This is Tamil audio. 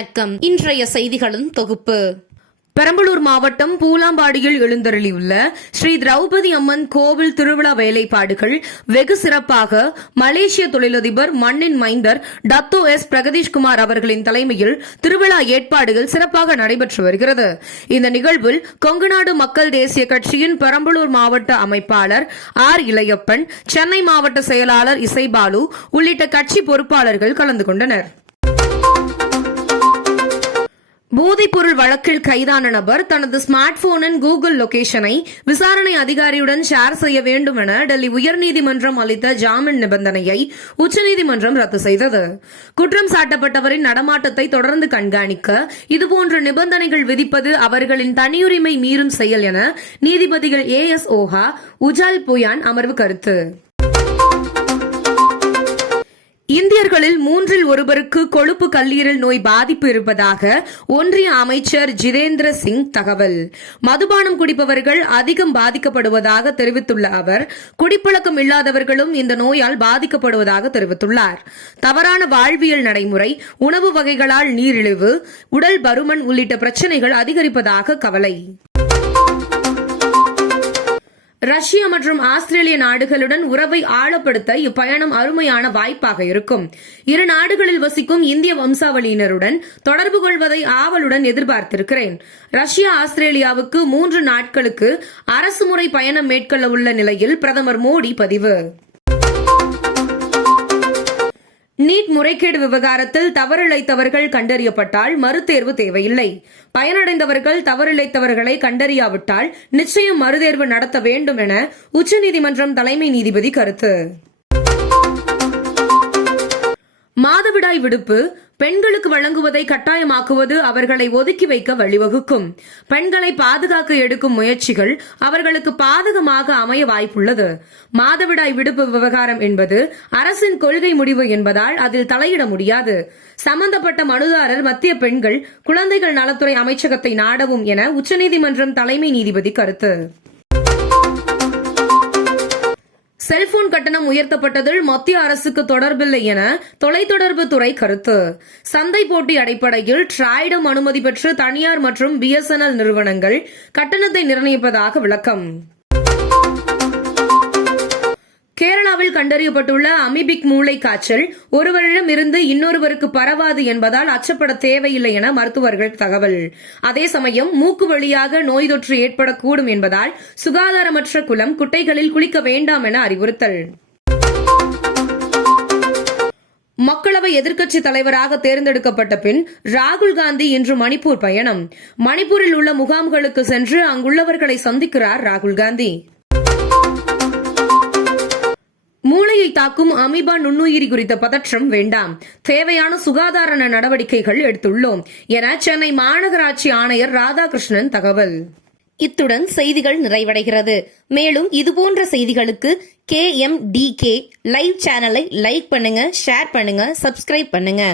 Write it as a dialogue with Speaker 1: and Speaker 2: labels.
Speaker 1: வணக்கம். இன்றைய செய்திகளின் தொகுப்பு.
Speaker 2: பெரம்பலூர் மாவட்டம் பூலாம்பாடியில் எழுந்தருளியுள்ள ஸ்ரீ திரௌபதி அம்மன் கோவில் திருவிழா வேலைப்பாடுகள் வெகு சிறப்பாக மலேசிய தொழிலதிபர் மண்ணின் மைந்தர் டத்தோ எஸ் பிரகதீஷ்குமார் அவர்களின் தலைமையில் திருவிழா ஏற்பாடுகள் சிறப்பாக நடைபெற்று வருகிறது. இந்த நிகழ்வில் கொங்குநாடு மக்கள் தேசிய கட்சியின் பெரம்பலூர் மாவட்ட அமைப்பாளர் ஆர் இளையப்பன் சென்னை மாவட்ட செயலாளர் இசைபாலு உள்ளிட்ட கட்சி பொறுப்பாளர்கள் கலந்து கொண்டனா் போதைப்பொருள் வழக்கில் கைதான நபர் தனது ஸ்மார்ட் போனின் கூகுள் லொகேஷனை விசாரணை அதிகாரியுடன் ஷேர் செய்ய வேண்டும் என டெல்லி உயர்நீதிமன்றம் அளித்த ஜாமீன் நிபந்தனையை உச்சநீதிமன்றம் ரத்து செய்தது. குற்றம் சாட்டப்பட்டவரின் நடமாட்டத்தை தொடர்ந்து கண்காணிக்க இதுபோன்ற நிபந்தனைகள் விதிப்பது அவர்களின் தனியுரிமை மீறும் செயல் என நீதிபதிகள் ஏ எஸ் ஓஹா உஜால் புயான் அமர்வு கருத்து. இந்தியர்களில் மூன்றில் ஒருவருக்கு கொழுப்பு கல்லீரல் நோய் பாதிப்பு இருப்பதாக ஒன்றிய அமைச்சர் ஜிதேந்திர சிங் தகவல். மதுபானம் குடிப்பவர்கள் அதிகம் பாதிக்கப்படுவதாக தெரிவித்துள்ள அவர் குடிப்பழக்கம் இல்லாதவர்களும் இந்த நோயால் பாதிக்கப்படுவதாக தெரிவித்துள்ளார். தவறான வாழ்வியல் நடைமுறை உணவு வகைகளால் நீரிழிவு உடல் பருமன் உள்ளிட்ட பிரச்சினைகள் அதிகரிப்பதாக கவலை. ரஷ்யா மற்றும் ஆஸ்திரேலிய நாடுகளுடன் உறவை ஆழப்படுத்த இப்பயணம் அருமையான வாய்ப்பாக இருக்கும். இரு நாடுகளில் வசிக்கும் இந்திய வம்சாவளியினருடன் தொடர்பு கொள்வதை ஆவலுடன் எதிர்பார்த்திருக்கிறேன். ரஷ்யா ஆஸ்திரேலியாவுக்கு மூன்று நாட்களுக்கு அரசுமுறை பயணம் மேற்கொள்ள உள்ள நிலையில் பிரதமர் மோடி பதிவு. நீட் முறைகேடு விவகாரத்தில் தவறிழைத்தவர்கள் கண்டறியப்பட்டால் மறுதேர்வு தேவையில்லை. பயனடைந்தவர்கள் தவறிழைத்தவர்களை கண்டறியாவிட்டால் நிச்சயம் மறுதேர்வு நடத்த வேண்டும் என உச்சநீதிமன்றம் தலைமை நீதிபதி கருத்து. மாதவிடாய் விடுப்பு பெண்களுக்கு வழங்குவதை கட்டாயமாக்குவது அவர்களை ஒதுக்கி வைக்க வழிவகுக்கும். பெண்களை பாதுகாக்க எடுக்கும் முயற்சிகள் அவர்களுக்கு பாதகமாக அமைய வாய்ப்புள்ளது. மாதவிடாய் விடுப்பு விவகாரம் என்பது அரசின் கொள்கை முடிவு என்பதால் அதில் தலையிட முடியாது. சம்பந்தப்பட்ட மனுதாரர் மத்திய பெண்கள் குழந்தைகள் நலத்துறை அமைச்சகத்தை நாடவும் என உச்சநீதிமன்றம் தலைமை நீதிபதி கருத்து. செல்போன் கட்டணம் உயர்த்தப்பட்டதில் மத்திய அரசுக்கு தொடர்பில்லை என தொலைத்தொடர்பு துறை கருத்து. சந்தை போட்டி அடிப்படையில் டிராய்டம் அனுமதி பெற்று தனியார் மற்றும் பிஎஸ்என்எல் நிறுவனங்கள் கட்டணத்தை நிர்ணயிப்பதாக விளக்கம். கேரளாவில் கண்டறியப்பட்டுள்ள அமிபிக் மூளை காய்ச்சல் ஒருவரிடம் இருந்து இன்னொருவருக்கு பரவாது என்பதால் அச்சப்பட தேவையில்லை என மருத்துவர்கள் தகவல். அதே சமயம் மூக்கு வழியாக நோய் தொற்று ஏற்படக்கூடும் என்பதால் சுகாதாரமற்ற குளம் குட்டைகளில் குளிக்க வேண்டாம் என அறிவுறுத்தல். மக்களவை எதிர்க்கட்சி தலைவராக தேர்ந்தெடுக்கப்பட்ட பின் ராகுல் காந்தி இன்று மணிப்பூர் பயணம். மணிப்பூரில் உள்ள முகாம்களுக்கு சென்று அங்குள்ளவர்களை சந்திக்கிறார் ராகுல் காந்தி. மூளையை தாக்கும் அமீபா நுண்ணுயிரி குறித்த பதற்றம் வேண்டாம். தேவையான சுகாதார நடவடிக்கைகள் எடுத்துள்ளோம். என சென்னை மாநகராட்சி ஆணையர் ராதாகிருஷ்ணன் தகவல்.
Speaker 1: இத்துடன் செய்திகள் நிறைவடைகிறது. மேலும் இதுபோன்ற செய்திகளுக்கு K M D K live சேனலை லைக் பண்ணுங்க ஷேர் பண்ணுங்க சப்ஸ்கிரைப் பண்ணுங்க.